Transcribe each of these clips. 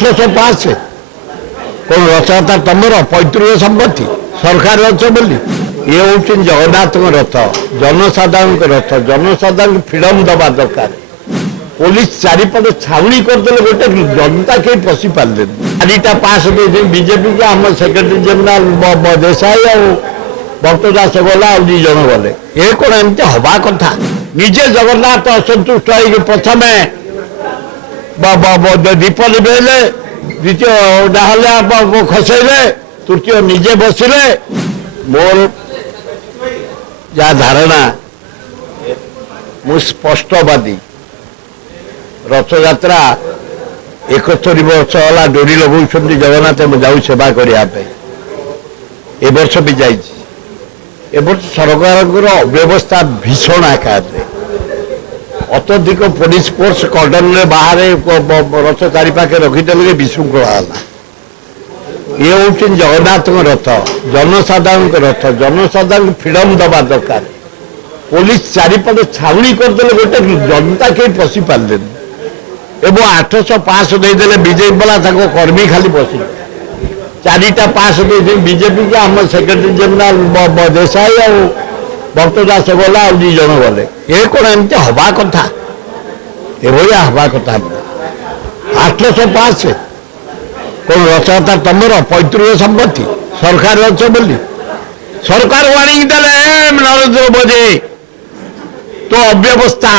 805 कौन रथयात्रा तुमर पैतृक संपत्ति सरकार रथ बोली ये हूँ जगन्नाथ रथ जनसाधारण रथ जनसाधारण फ्रीडम दबा दरकार पुलिस चारिपट छाउणी करदे गोटे जनता कहीं पशि पारे चारिटा पास बीजेपी को आम सेक्रेटरी जेनेल देसाई और भक्त दास गला दी जन गले ये कौन एमती हवा कथा निजे जगन्नाथ असंतुष्ट हो प्रथम दीप लिभेले द्वितीय डाहलिया खसैले तृतीय निजे बसिले मोर जहाँ धारणा मु स्पष्टवादी रथ यात्रा 71 वर्ष है डोरी लगौं जगन्नाथ जाऊ सेवा करने ए वर्ष भी जाइए वर्ष सरकार अव्यवस्था भीषण आकार अत्यधिक पुलिस फोर्स कर्डन बाहर रथ चारिपाखे रखीदे विशृंखला है ये हूँ जगन्नाथ रथ जनसाधारण रथ जनसाधारण फ्रीडम दबा दरकार पुलिस चारिपट छाउणी करदे गोटे जनता कहीं पशि पारे एवं 805 देदेले बीजेपी वाला कर्मी खाली बस चारिटा पास बीजेपी को आम सेक्रेटरी जेनेल देसाई और भक्त दास गला और दी जन गले ये कौन एमती हवा कथा ये हवा कथा 805 कौन रथयात्रा तुमर पैतृक संपत्ति सरकार रथ बोली सरकार वार्निंग देले नरेंद्र मोदी तो अव्यवस्था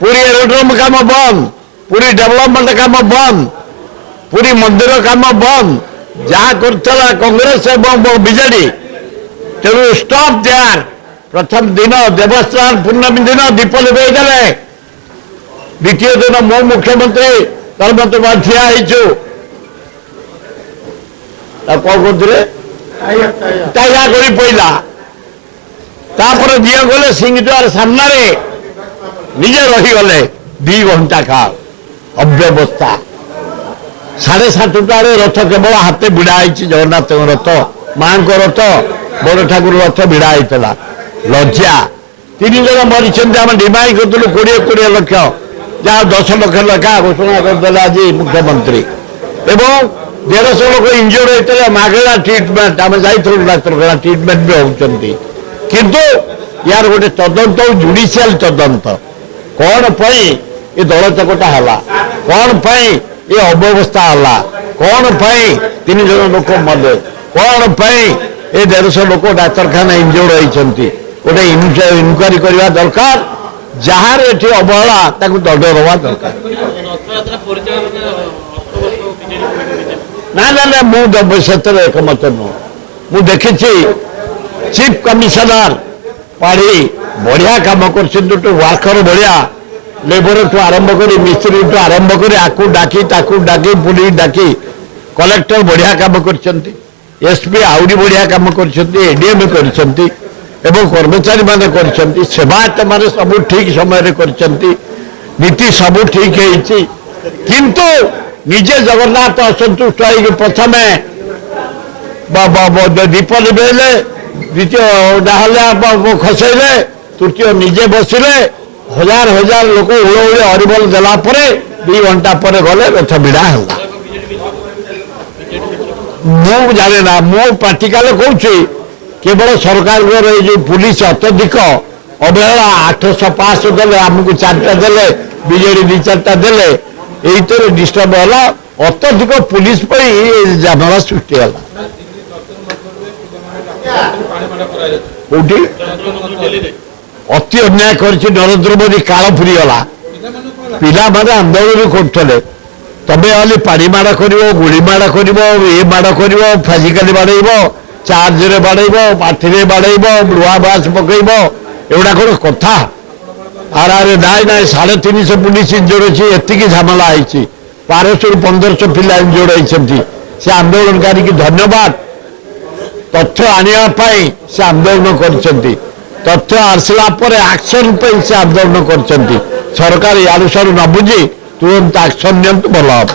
पूरी एरोड्रोम काम बंद पूरी डेवलपमेंट काम बंद पूरी मंदिर काम बंद जहाँ करथला कांग्रेस एवं बीजेडी तेणु स्टॉप देयर प्रथम दिन देवस्थान पूर्णमी दिन दीप लिभेदेले द्वितीय दिन मो मुख्यमंत्री धर्मत ठिया हो कौन करते टाइया कर पड़ा तापर दिए गले सिंहद्वार सामने निजे रहीगले 2 घंटा काल अव्यवस्था 7:30 रथ केवल हाथे भिड़ा जगन्नाथ रथ माँ को रथ बड़ ठाकुर रथ भिड़ा होता लज्जा 3 जन मरी आम डिमांड करूँ 20 लक्ष जहाँ 10 लक्ष लेखा घोषणा करदे आज मुख्यमंत्री एवं 150 लोक इंजोर्ड होते मागेला ट्रिटमेंट आम जाइलु डाक्तरखाना ट्रिटमेंट भी होती किंतु यार गोटे तदंत जुडिशियल तदंत कौन पाई ये दल चकटा है कौन पाई ये अव्यवस्था है कौन पाई 3 जन लोक मले कौन पाई ये 150 लोक डाक्तरखाना इंजोर्ड होती गोटे इनक्वारी करवा दरकार जहाँ ये अवहेला दंड दवा दरकार ना ना ना मुझे एकमत नुह मु देखी चीफ कमिशनर पाड़ी बढ़िया कम कर वर्कर बढ़िया लेबर ठू आरंभ कर मिस्त्री ठू आरंभ कर आकू डाकी डाकी पुलिस डाकी कलेक्टर बढ़िया कम कर एसपी आउरी बढ़िया कम कर एडीएम कर कर्मचारी मान कर सेवायत मान सब ठीक समय कर नीति सब ठीक है किंतु निजे जगन्नाथ असंतुष्ट हो प्रथम दीप लिभेले द्वितीय डाहलिया खसैले तृतीय निजे बसिले हजार हजार लोक उड़ी हरिबोल देला 2 घंटा पर गले रथ भिड़ा है मु जाने ना मु प्राक्टिकल कहूँ केवल सरकार जो पुलिस अत्यधिक अवहेला 805 देले आमको 4टा देले बीजेडी 2-4टा देले ये डिस्टर्ब है अत्यधिक पुलिस झमेला सृष्टि है अति अन्याय कर नरेंद्र मोदी काल फुरीगला पिला माने आंदोलन करते तबे वाली पानी माड़ कर गुड़ी माड़ कर ये माड़ कर फिजिकाली बाड़ेब चार्ज रे बाड़ेब पाठी बाड़ेब लुहा बास पकईब एगुड़ा कौन कथा आर नाई ना 350 पुलिस इंजोर्ड अच्छी एतिकी झमेला है 1200-1500 पिला इंजोर्ड होती से आंदोलनकारी की धन्यवाद तथ्य आने से आंदोलन कर तथ्य आसला एक्शन से आंदोलन कर सरकार यार न बुझी तुरंत एक्शन नि भल हम।